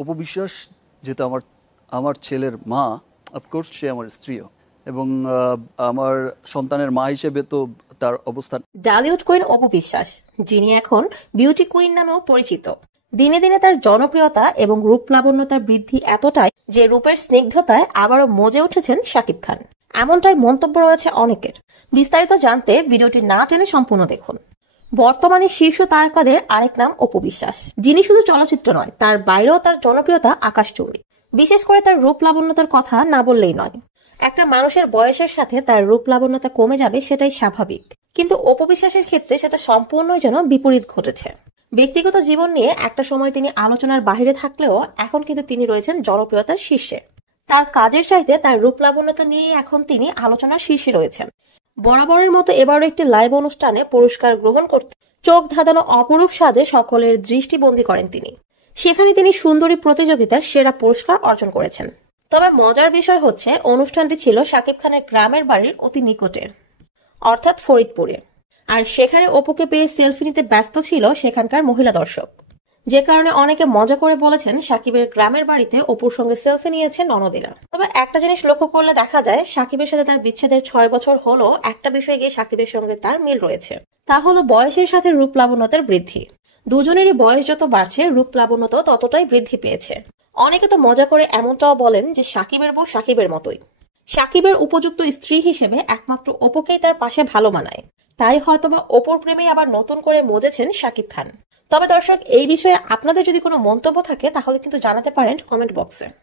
অপু বিশ্বাস যেহেতু আমার ছেলের মা, অফকোর্স সে আমার স্ত্রীও, এবং আমার সন্তানের মা হিসেবে তো তার অবস্থান। ডালিউড কুইন অপু বিশ্বাস, যিনি এখন বিউটি কুইন নামেও পরিচিত, দিনে দিনে তার জনপ্রিয়তা এবং রূপ লাবণ্যতার বৃদ্ধি এতটাই যে রূপের স্নিগ্ধতায় আবারও মজে উঠেছেন শাকিব খান, এমনটাই মন্তব্য রয়েছে অনেকের। বিস্তারিত জানতে ভিডিওটি না টেনে সম্পূর্ণ দেখুন। বর্তমানে শীর্ষ তারকাদের আরেক নাম অপু বিশ্বাস, যিনি শুধু চলচ্চিত্র নয়, তার বাইরেও তার জনপ্রিয়তা আকাশচুম্বী। বিশেষ করে তার রূপ লাবণ্যতার কথা না বললেই নয়। একটা মানুষের বয়সের সাথে তার রূপ লাবণ্যতা কমে যাবে, সেটাই স্বাভাবিক, কিন্তু অপু বিশ্বাসের ক্ষেত্রে সেটা সম্পূর্ণই যেন বিপরীত ঘটেছে। ব্যক্তিগত জীবন নিয়ে একটা সময় তিনি আলোচনার বাইরে থাকলেও এখন কিন্তু তিনি রয়েছেন জনপ্রিয়তার শীর্ষে। তার কাজের চাইতে তার রূপ লাবণ্যতা নিয়ে এখন তিনি আলোচনার শীর্ষে রয়েছেন। বরাবরের মতো এবারও একটি লাইভ অনুষ্ঠানে পুরস্কার গ্রহণ করতে চোখ ধাঁধানো অপরূপ সাজে সকলের দৃষ্টিবন্দী করেন তিনি। সেখানে তিনি সুন্দরী প্রতিযোগিতার সেরা পুরস্কার অর্জন করেছেন। তবে মজার বিষয় হচ্ছে, অনুষ্ঠানটি ছিল শাকিব খানের গ্রামের বাড়ির অতি নিকটে, অর্থাৎ ফরিদপুরে। আর সেখানে অপুকে পেয়ে সেলফি নিতে ব্যস্ত ছিল সেখানকার মহিলা দর্শক, যে কারণে অনেকে মজা করে বলেছেন শাকিবের গ্রামের বাড়িতে অপুর সঙ্গে সেলফি নিয়েছে ননদিরা। তবে একটা জিনিস লক্ষ্য করলে দেখা যায়, শাকিবের সাথে তার বিচ্ছেদের 6 বছর হলো একটা বিষয়ে গিয়ে শাকিবের সঙ্গে তার মিল রয়েছে, তা হলো বয়সের সাথে রূপ লাবণ্যতার বৃদ্ধি। দুজনেরই বয়স যত বাড়ছে, রূপ লাবণ্যতা ততটাই বৃদ্ধি পেয়েছে। অনেকে তো মজা করে এমনটাও বলেন যে শাকিবের বউ শাকিবের মতোই। শাকিবের উপযুক্ত স্ত্রী হিসেবে একমাত্র অপুকেই তার পাশে ভালো মানায়, তাই হয়তোবা অপুর প্রেমে আবার নতুন করে মজেছেন শাকিব খান। তবে দর্শক, এই বিষয়ে আপনাদের যদি কোনো মন্তব্য থাকে তাহলে কিন্তু জানাতে পারেন কমেন্ট বক্সে।